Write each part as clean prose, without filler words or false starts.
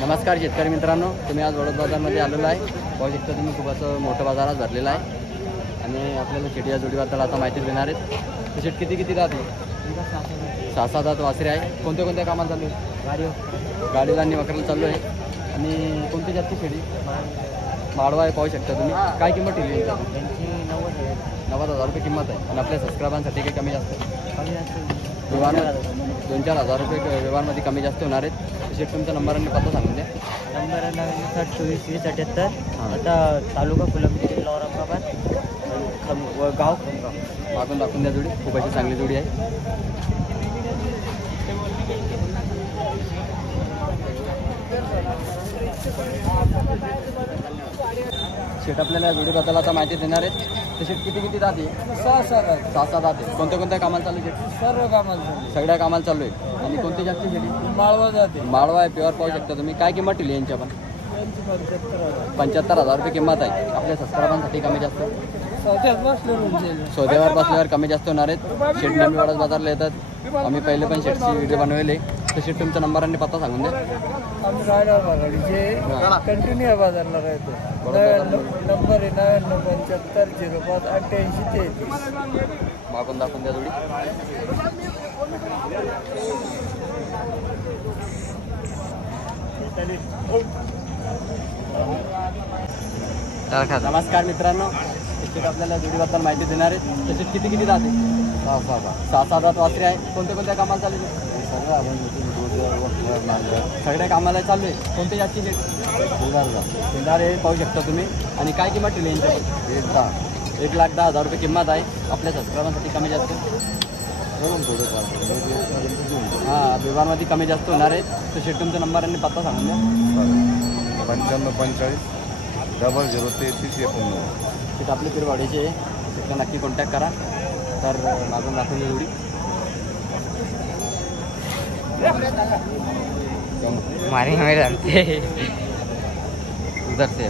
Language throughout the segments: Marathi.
नमस्कार शेतकरी मित्रांनो, तुम्ही आज वडोद बाजारमध्ये आलेलो आहे. पाहू शकता तुम्ही खूप असं मोठं बाजारात भरलेलं आहे आणि आपल्याला शेती या जोडीबद्दल आता माहिती देणार आहेत. तर शेट किती राहते? 6-7 दात वासरे आहे. कोणत्या कोणत्या कामाला चालू आहे? गाडीला आणि वखराला चालू आहे. आणि कोणती जास्ती शेळी? माळवा आहे. पाहू शकता तुम्ही. काय किंमत ठेवली? 90,000 रुपये किंमत आहे. आणि आपल्या सबस्क्रायबांसाठी काही कमी जास्त व्यवहार 2-4 हजार रुपये व्यवहारमध्ये कमी जास्त होणार आहेत. शेट तुमचा नंबर आणि पत्ता सांगून द्या. नंबर 90-24-20-78. आता तालुका फुलंब्री, जिल्हा औरंगाबाद, गाव खमगाव. मागून दाखवून द्या जोडी. खूप अशी चांगली जोडी आहे. शेट आपल्याला जोडीबद्दल आता माहिती देणार आहेत. तर शेट किती जाते? 6-7 जाते. कोणत्या कोणत्या कामाला चालू आहे? सर्व कामाला चालू. सगळ्या कामाला चालू आहे. आणि कोणती जास्ती शेळी? माळवा जाते. माळवा आहे. प्युअर पाहू शकता तुम्ही. काय किंमत ठेवली यांची आपण? 75,000 रुपये किंमत आहे. आपल्या सबस्क्रायबांसाठी कमी जास्त सौद्यावर बसल्यावर कमी जास्त होणार आहेत. शेट नेहमी वडोद बाजारला येतात. आम्ही पहिले पण शेटची व्हिडिओ बनवले. तर शेट तुमचा नंबर आणि पत्ता सांगून द्या. आम्ही राहिला बागाडीचे कंटिन्यू बाजारला राहतो. नंबर आहे 99-75-05-88-33. मागून दाखवून द्या जोडी. नमस्कार मित्रांनो, शेट आपल्याला जोडीबद्दल माहिती देणार आहेत. तसेच किती जाते? 6-7 दात वासरे आहे. कोणत्या कोणत्या कामाला चालू आहे? सगळ्या कामाला चालू आहे. कोणते जास्ती शेट? शेंदार हे पाहू शकता तुम्ही. आणि काय किंमत ठेवली यांच्यावर? 1,10,000 रुपये किंमत आहे. आपल्या सबस्क्रायबांसाठी कमी जास्त व्यवहारमध्ये कमी जास्त होणार आहे. तर शेट तुमचा नंबर आणि पत्ता सांगून द्या. 95-45-0033. शेट आपले पिरवाडीचे शेटला नक्की कॉन्टॅक्ट करा. तर मागून दाखवून जोडी. मारी जानते उधर से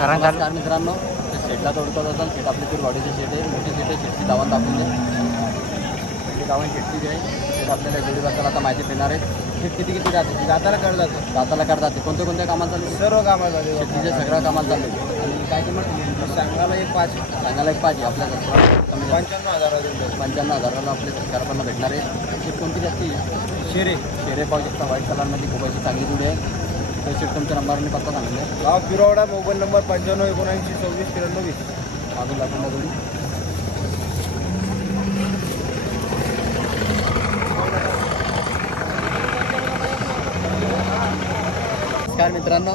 नमस्कार मित्रांनो, शेटला तोडतात असाल. शेट आपली पिरवाडीचे शेट आहे. मोठी शेट आहे. शेटची दावण दाखवून द्या. शेटची दावण शेटची आहे. शेट आपल्याला जोडीबद्दल आता माहिती देणार आहेत. शेट किती जाते? दाताला कर जाते. दाताला कर जाते. कोणत्या कोणत्या कामाला चालू? सर्व कामाला जाते. शेतीचे सगळ्या कामाला चालू आहे. आणि काय किंमत? सांगायला 1.5. सांगायला 1.5. आपल्या 95,000. 95,000ला आपले सरकारपणा भेटणार आहे. शेट कोणती जास्ती? शेरे पाहू शकता. व्हाईट कलरमध्ये खूप अशी चांगली जोडी आहे. तर शेट तुमच्या नंबर आणि पत्ता सांगून द्या. गाव पिरवाडा, मोबाईल नंबर 95-79-26-93. मागून दाखवून द्या जोडी. नमस्कार मित्रांनो,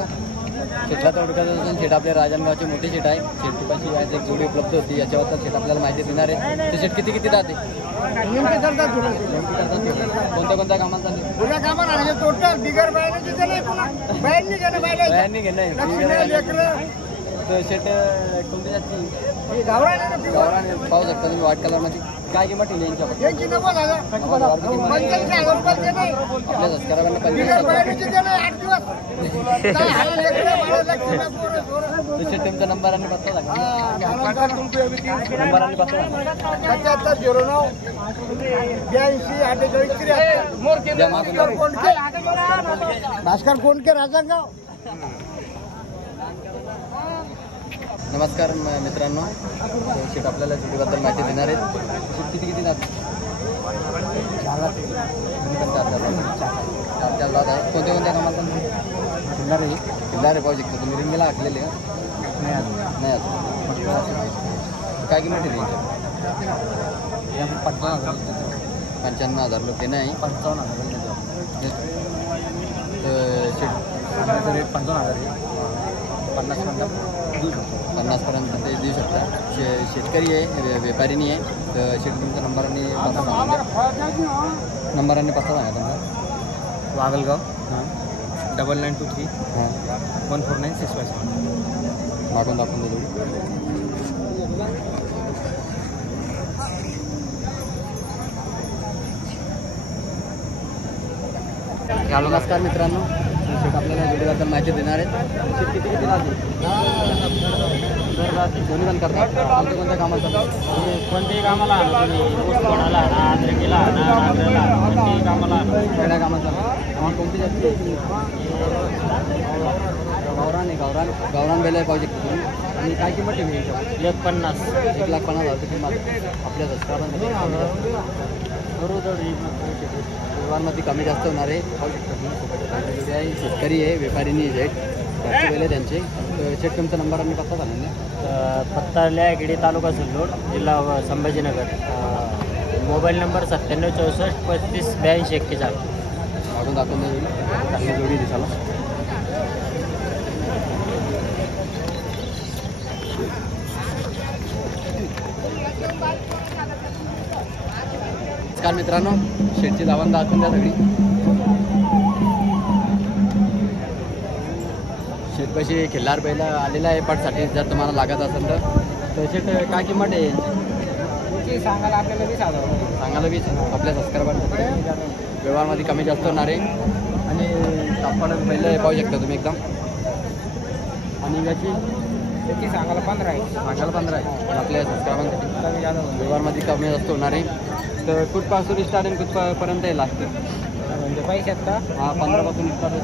शेटला तोडक्यात असून शेट आपल्या राजनगावची मोठी शेट आहे. शेटची आज एक जोडी उपलब्ध होती. याच्याबद्दल शेट आपल्याला माहिती देणार आहे. ते शेट किती जाते? कोणत्या कोणत्या कामाला चालू? बाहेरनी घेणं. तर शेट कोणती जास्ती? गावरान पाहू शकता तुम्ही. व्हाईट कलरमध्ये. काय किंमत ठेवली यांच्यावर? आपल्या सबस्क्रायबांना 25. तुमचा नंबर आणि पत्ता सांगा. नंबर आणि पत्ता सांगा. 75-09-82-83. भास्कर कोंडके, राजनगाव. नमस्कार मित्रांनो, शेट आपल्याला जोडीबद्दल माहिती देणार आहेत. शेट किती जाते? 4 जात आहे. कोणत्या कोणत्या कामाला किल्लारे पाहू शकता तुम्ही. रिंगला हाकलेले नाही काय किंमत ठेवली यांच्या? 55,000 रुपये नाही. 55,000. तर शेट रेट 55,000 50पर्यंत ते देऊ शकता. शेतकरी आहे, व्यापारी नाही आहे. तर शेट तुमचा नंबर आणि पत्ता सांगा. नंबर आणि पत्ता सांगा तुमचा. वागलगाव 9923 149-657. मागून दाखवून देतो. नमस्कार मित्रांनो, शेट आपल्याला व्हिडिओबद्दल माहिती देणार आहेत. शेट किती लागेल? दोन्ही पण करतात. कोणत्या कोणत्या कामात चालू? कोणत्याही कामाला आणा तुम्ही, ऊस तोडायला आणा, आद्रकीला आणा, नांगराला आणा, कोणत्याही कामाला आणा. सगळ्या कामात चालू. मग कोणती जास्त गावरान आहे? गावरान बैल आहे पाहिजे तुम्ही. आणि काय किंमत ठेवली याच्यावर? 150. 1,50,000 रुपये किंमत. आपल्या सबस्क्रायबांसाठी व्यवहारमध्ये कमी जास्त होणार आहे. पाहू शकता तुम्ही. आहे शेतकरी आहे, व्यापारी नाही आहे. घरचे बैल आहे त्यांचे. शेट तुमचा नंबर आणि पत्ता सांगून द्या. पत्ता लिहायकडे, तालुका सिल्लोड, जिल्हा संभाजीनगर. Mobile number 9764 35 82 41. मागून दाखवून द्या जोडी. चांगली जोडी दिसाला. नमस्कार मित्रांनो, शेटची दावण दाखवून द्या सगळी. शेटपाशी खिल्लार बैल आलेला आहे पाठसाठी. जर तुम्हाला लागत असेल तर शेट काय किंमत आहे यांची? सांगायला आपल्याला 20,000. सांगायला 20. आपल्या सबस्क्रायबर व्यवहारमध्ये कमी जास्त होणार आहे. आणि तापड बैल पाहू शकता तुम्ही एकदम. आणि याची सांगायला 15 आहे. सांगायला 15 आहे. आपल्या सबस्क्रायबांसाठी कमी जादा होईल. व्यवहारमध्ये कमी जास्त होणार आहे. तर कुठपासून स्टार्ट आणि कुठपर्यंत आहे लास्ट? म्हणजे पैशात का? हा 15पासून स्टार्ट आहे.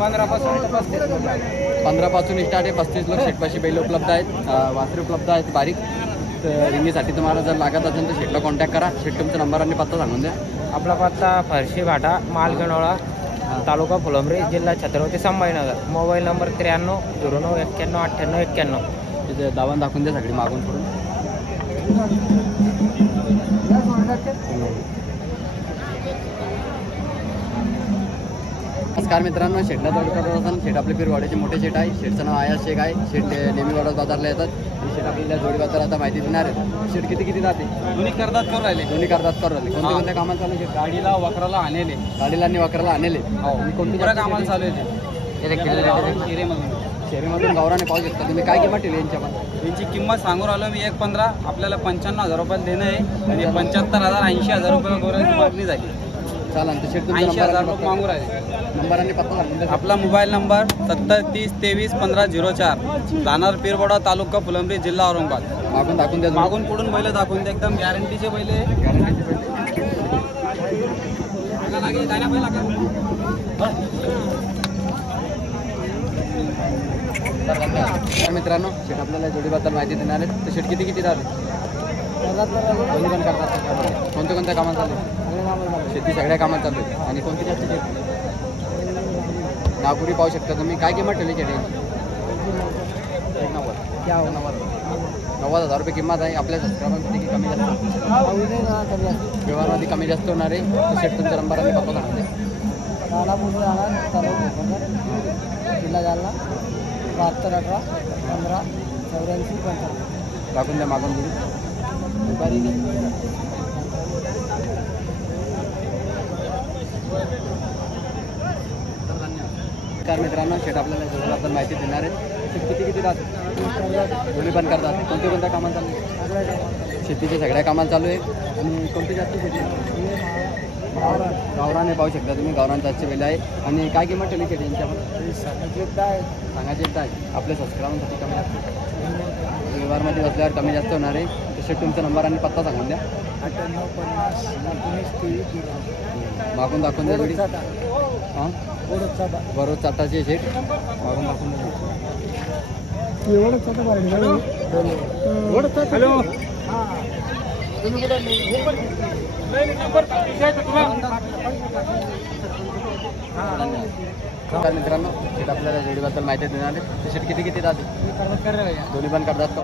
15पासून तर 35 लोक आहे. 15पासून स्टार्ट आहे. 35 लोक शेटपाशी बैल उपलब्ध आहेत. वासरे उपलब्ध आहेत बारीक. तर रिंगीसाठी तुम्हाला जर लागत असेल तर शेटला कॉन्टॅक्ट करा. शेट तुमचा नंबर आणि पत्ता सांगून द्या. आपला पत्ता फरशी भाटा, मालगणोळा, तालुका फुलंब्री, जिल्हा छत्रपती संभाजीनगर. Mobile number 93 09 91 98 91. तिथे दावण दाखवून द्या सगळी मागून पुढून. नमस्कार मित्रांनो, शेटला जोड करत असाल. शेट आपले पिरवाड्याचे मोठे शेट आहे. शेटचं नाव आयास शेख आहे. शेट नेहमी वडोद बाजारला येतात. आणि शेट आपल्याला जोडी बाजार आता माहिती देणार आहेत. शेट किती जाते? दोन्ही करतात करून राहिले. दोन्ही करतात करू राहिले. कोणत्या कोणत्या कामाला चालू शेट? गाडीला वखराला आणले. गाडीला आणि वकराला आणले. आणि कोणती पुऱ्या कामाला चालू आहे. हिरेमधून शहरीमधून गावराने पाहू शकता तुम्ही. काय किंमत ठेवली यांच्यावर? यांची किंमत सांगून आलो मी 1,15. आपल्याला 55,000 रुपयात देणं आहे. आणि 75,000 80,000 रुपये गोऱ्यांची मागणी झाली. चालेल. तर शेट 80,000 रुपये मागून राहिले. नंबर आणि पत्ता सांगून द्या. आपला मोबाईल नंबर 70 30 23 15 04. जाणार पिरबोडा, तालुका फुलंब्री, जिल्हा औरंगाबाद. मागून दाखवून द्या. मागून पुढून बैल दाखवून द्या. एकदम गॅरंटीचे बैल आहे. तर मित्रांनो, शेट आपल्याला जोडीबद्दल माहिती देणार आहेत. तर शेट किती राहते? दोन्ही पण करतात. कोणत्या कोणत्या कामात चालू आहे? शेती सगळ्या कामात चालू आहे. आणि कोणती जास्त शेती? नागपुरी पाहू शकता तुम्ही. काय किंमत ठेवली शेट यांची? 90,000 रुपये किंमत आहे. आपल्या सबस्क्रायबांसाठी कमी जास्त व्यवहारमध्ये कमी जास्त होणार आहे. तर शेट तुमचा नंबर आणि पत्ता सांगून द्या. जिल्हा जालना 72 18 15 84 55. दाखवून द्या मागून तुम्ही. नमस्कार मित्रांनो, शेट आपल्याला जोडीबद्दल माहिती देणार आहेत. शेट किती राहते? दोन्ही पण करतात. कोणत्या कोणत्या कामात चालू आहे? शेतीच्या सगळ्या कामात चालू आहे. आणि कोणती जास्त शेती? गावराने पाहू शकता तुम्ही. गावरान जास्तचे वेळ आहे. आणि काय किंमत ठेवली शेती यांच्यावर? सांगायचे एकदा आहे. आपल्या सबस्क्रायबांसाठी कमी जास्त व्यवहारमध्ये बसल्यावर कमी जास्त होणार आहे. तर शेट तुमचा नंबर आणि पत्ता सांगून द्या. 98 50 19 23. मागून दाखवून द्या जोडी. हां बरोबर चाटाची शेट मागून दाखवून द्या. हॅलो. तर मित्रांनो, शेट आपल्याला जोडीबद्दल माहिती देणार आहे. तर शेट किती राहते? दोन्ही पण करतात का?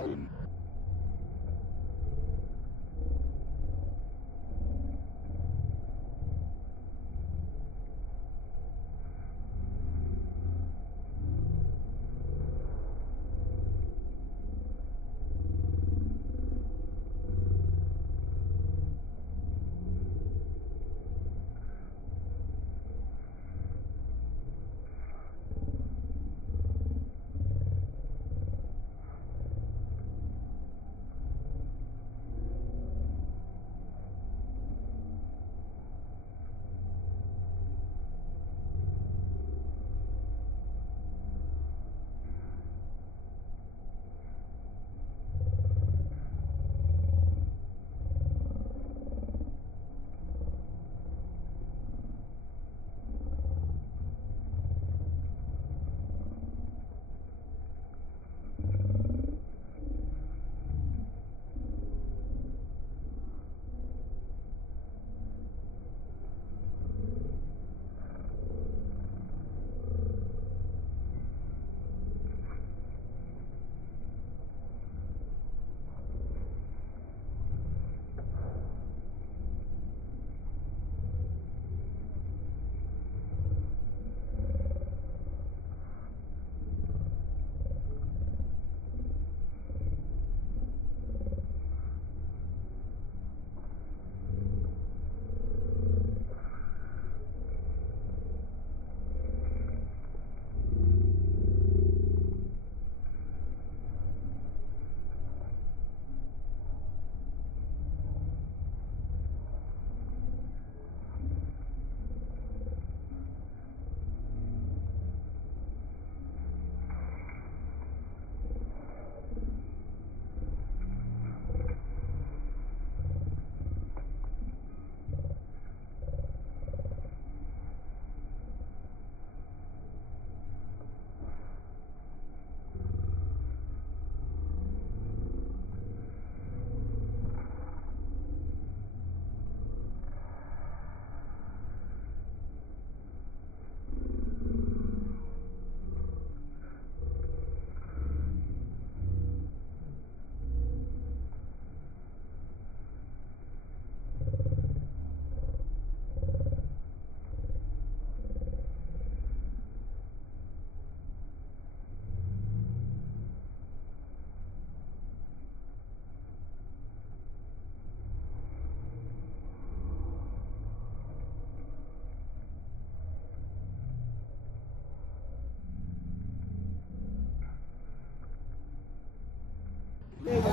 शेट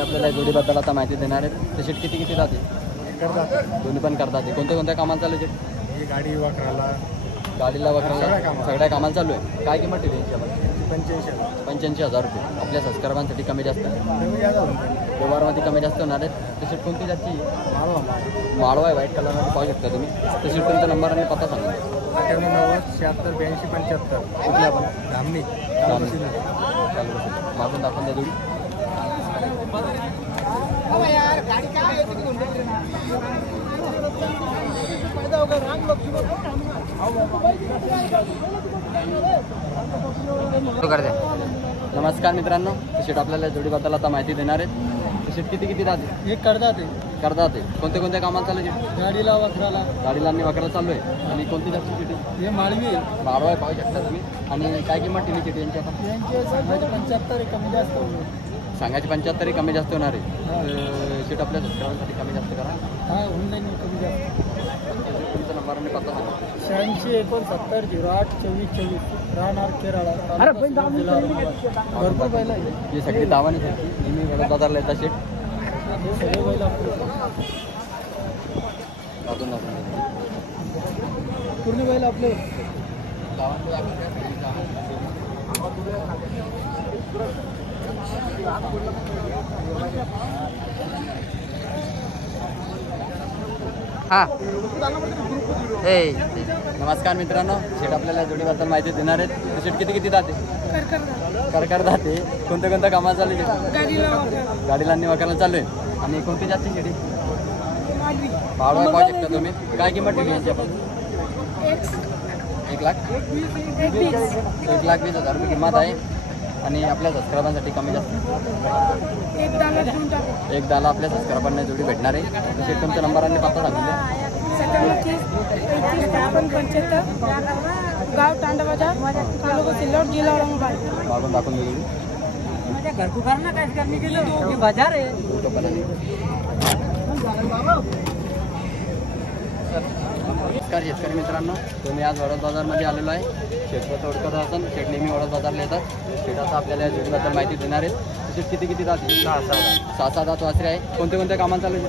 आपल्याला जोडीबद्दल आता माहिती देणार आहेत. ते शेट किती जाते? दोन्ही पण करतात. कोणत्या कोणत्या कामाला चालू आहे शेट? ही गाडी वाकराला गाडीला वगैरे सगळ्या कामाला चालू आहे. काय किंमत ठेवली यांची आपण? 85,000 रुपये. आपल्या सबस्क्रायबांसाठी कमी जास्त कमी जादा होऊन जाईल. व्यवहारमध्ये कमी जास्त होणार आहेत. तशी कोणती जास्ती? माळवा माळवा आहे, व्हाईट कलरमध्ये पाहू शकता तुम्ही. तशी तुमचा नंबर आणि पत्ता सांगा. 98 76 82 75. कुठली आपण? धामणी चालू मागून दाखवून द्या जोडी. नमस्कार मित्रांनो, शेट आपल्याला जोडीबद्दल आता माहिती देणार आहेत. शेट किती राहते? एक करतात कोणत्या कोणत्या कामाला चालू आहे? गाडीला वाकराला गाडीला आणि वगैरे चालू आहे. आणि कोणती जास्त चिठी? हे माळवी माळवा आहे, पाहू शकता तुम्ही. आणि काय किंमत ठेवली चिठी यांची आपण? यांचे 75 कमी जास्त होईल. सांगायची 75 कमी जास्त होणार आहे. शेट आपल्या सबस्क्रायबरसाठी कमी जास्त करा. हा होऊन जाईल कमी जास्त. तुमचा नंबर आणि पत्ता सांगा. 86 69 08 24 24 राहणार केरळा. भरपूर बैल आहे. ही सगळी दावाने नेहमी वडोदराला येतात शेट. हे सगळे बैल आपले दाखवून पूर्ण बैल आपले. नमस्कार मित्रांनो, शेट आपल्याला जोडीबद्दल माहिती देणार आहेत. शेट किती जाते? करकर जाते. कोणत्या कोणत्या कामाला चालू आहे? गाडीला आणि वगैरे चालू आहे. आणि कोणती जाते शेटी? भाडं पाहू शकता तुम्ही. काय किंमत ठेवली यांची आपण? 1,20,000 रुपये किंमत आहे. आणि आपल्या सबस्क्रायबांसाठी कमी जास्त एक दाला आपल्या सबस्क्रायबांना जोडी भेटणार आहे. तसे तुमचा नंबर आणि पत्ता सांगून द्या. 75 गाव तांडा बाजार तालुका सिल्लोड जिल्हा औरंगाबाद. मागून दाखवून देऊ. बाजार आहे. नमस्कार शेतकरी मित्रांनो, तुम्ही आज वडोद बाजारमध्ये आलेलो आहे. शेतकरी ओळखत असाल, शेट नेहमी वडोद बाजारला येतात. शेटाचा आपल्याला जोडीबद्दल माहिती देणार आहेत. शेट किती जाते? 6-7 वासरे आहे. कोणत्या कोणत्या कामाला चालू आहे?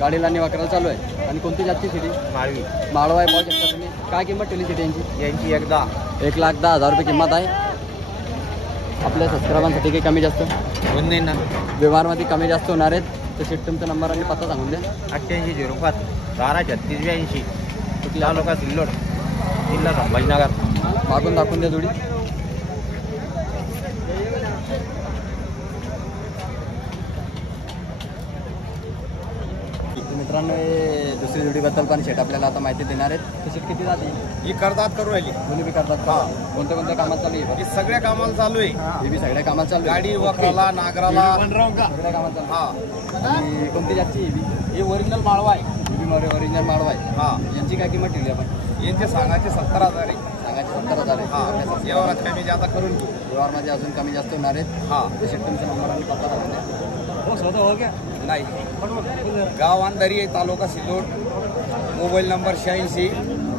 गाडीला आणि वगैरे चालू आहे. आणि कोणती जातची शेती? माळवा आहे, पाहू शकता तुम्ही. काय किंमत ठेवली शेटी यांची? 1,10,000 रुपये किंमत आहे. आपल्या सबस्क्रायबांसाठी काही कमी जास्त व्यवहारमध्ये कमी जास्त होणार आहेत. तर शेट तुमचा नंबर आणि पत्ता सांगून द्या. 8805 12 36 तालुका सिल्लोड जिल्हा संभाजीनगर. मागून दाखवून द्या जोडी. मित्रांनो, हे दुसरी जोडीबद्दल पण शेट आपल्याला आता माहिती देणार आहेत. तर शेट किती जाते? ही करतात करू राहिली. दोन्ही बी करतात का? कोणत्या कोणत्या कामात चालू आहे? ही सगळ्या कामाला चालू आहे. हे बी सगळ्या कामात चालू आहे. गाडी वखराला नागराला सगळ्या कामात चालू हा. आहे. आणि कोणती जातची ही बी? ही ओरिजिनल माळवा आहे. ही बी ओरिजिनल माळवा आहे. हा. यांची काय किंमत ठेवली आपण? यांचे सांगायचे 70,000 आहे. सांगायची 70,000 आहे. हा. व्यवहारात कमी जादा करून घेऊ. व्यवहारमध्ये अजून कमी जास्त होणार आहेत. हा. तर शेट तुमचा नंबर आणि पत्ता सांगून द्या. नाही, गाव अंधारी आहे, तालुका सिल्लोड. Mobile number 86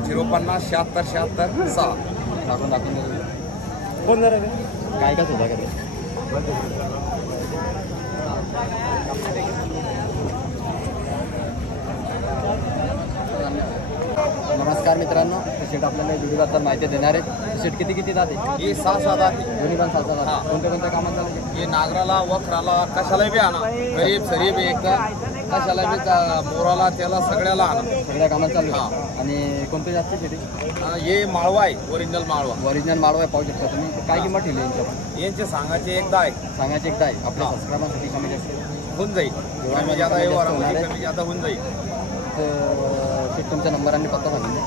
050 76 76 6. दाखवून द्या. फोन करा. काय काय सुद्धा करेल. नमस्कार मित्रांनो, शेट आपल्याला जोडीबद्दल माहिती देणार आहेत. शेट किती जाते? हे 6-7 आहे. दोन्ही पण 7 हा. कोणत्या कोणत्या कामात चालू आहे? हे नागराला वखराला कशाला बी आणा. गरीब सरीब एकदा कशाला बी मोराला त्याला सगळ्याला आणा. सगळ्या कामात चालू हा. आहे. आणि कोणती जास्त शेती? हे माळवा आहे, ओरिजिनल माळवा. ओरिजिनल माळवा आहे, पाहू शकता तुम्ही. काय किंमत ठेवली यांच्यावर? यांचे सांगायचे एकदा आहे. सांगायची एकदा आहे. आपल्या सबस्क्रायबांसाठी कमी जास्त होऊन जाईल. कमी जादा व्यवहारामध्ये कमी जादा होऊन जाईल. तर शेट तुमचा नंबर आणि पत्ता सांगून द्या.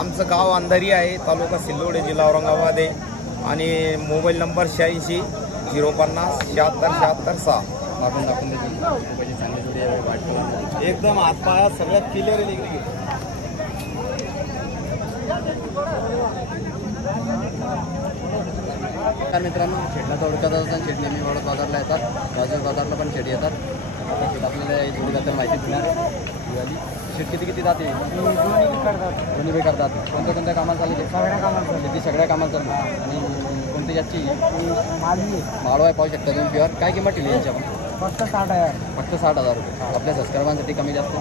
आमचं गाव अंधारी आहे, तालुका सिल्लोड, जिल्हा औरंगाबाद आहे. आणि मोबाईल नंबर 86 050 76 76 6. मागून दाखवून देतो. चांगली जोडी आहे, वाईट कलर. एकदम हातपायात सगळ्यात क्लिअर आहे. तर मित्रांनो, शेटला तर ओळखत असतात. शेट नेहमी वडोद बाजारला येतात. राजूर बाजारला पण शेट येतात. आता शेट आपल्याला जोडीबद्दल माहिती देणार आहे. दिवाळी शेट किती जाते दोन्ही करतात दोन्ही बी करतात कोणत्या कामाला चालू आहे सगळ्या कामाला शेती सगळ्या कामाला चालू आहे. आणि कोणती याची मालवी माळवा आहे पाहू शकता तुम्ही प्युअर काय किंमत ठेवली यांची आपण फक्त 60,000. फक्त 60,000 रुपये आपल्या सबस्क्रायबांसाठी कमी जास्त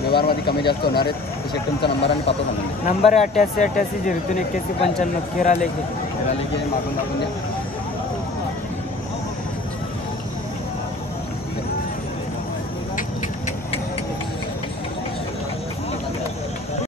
व्यवहारमध्ये कमी जास्त होणार आहेत. तसे तुमचा नंबर आणि पाहतो नंबर नंबर 88 88 02 81 95 किराले की फिरायला की मागून द्या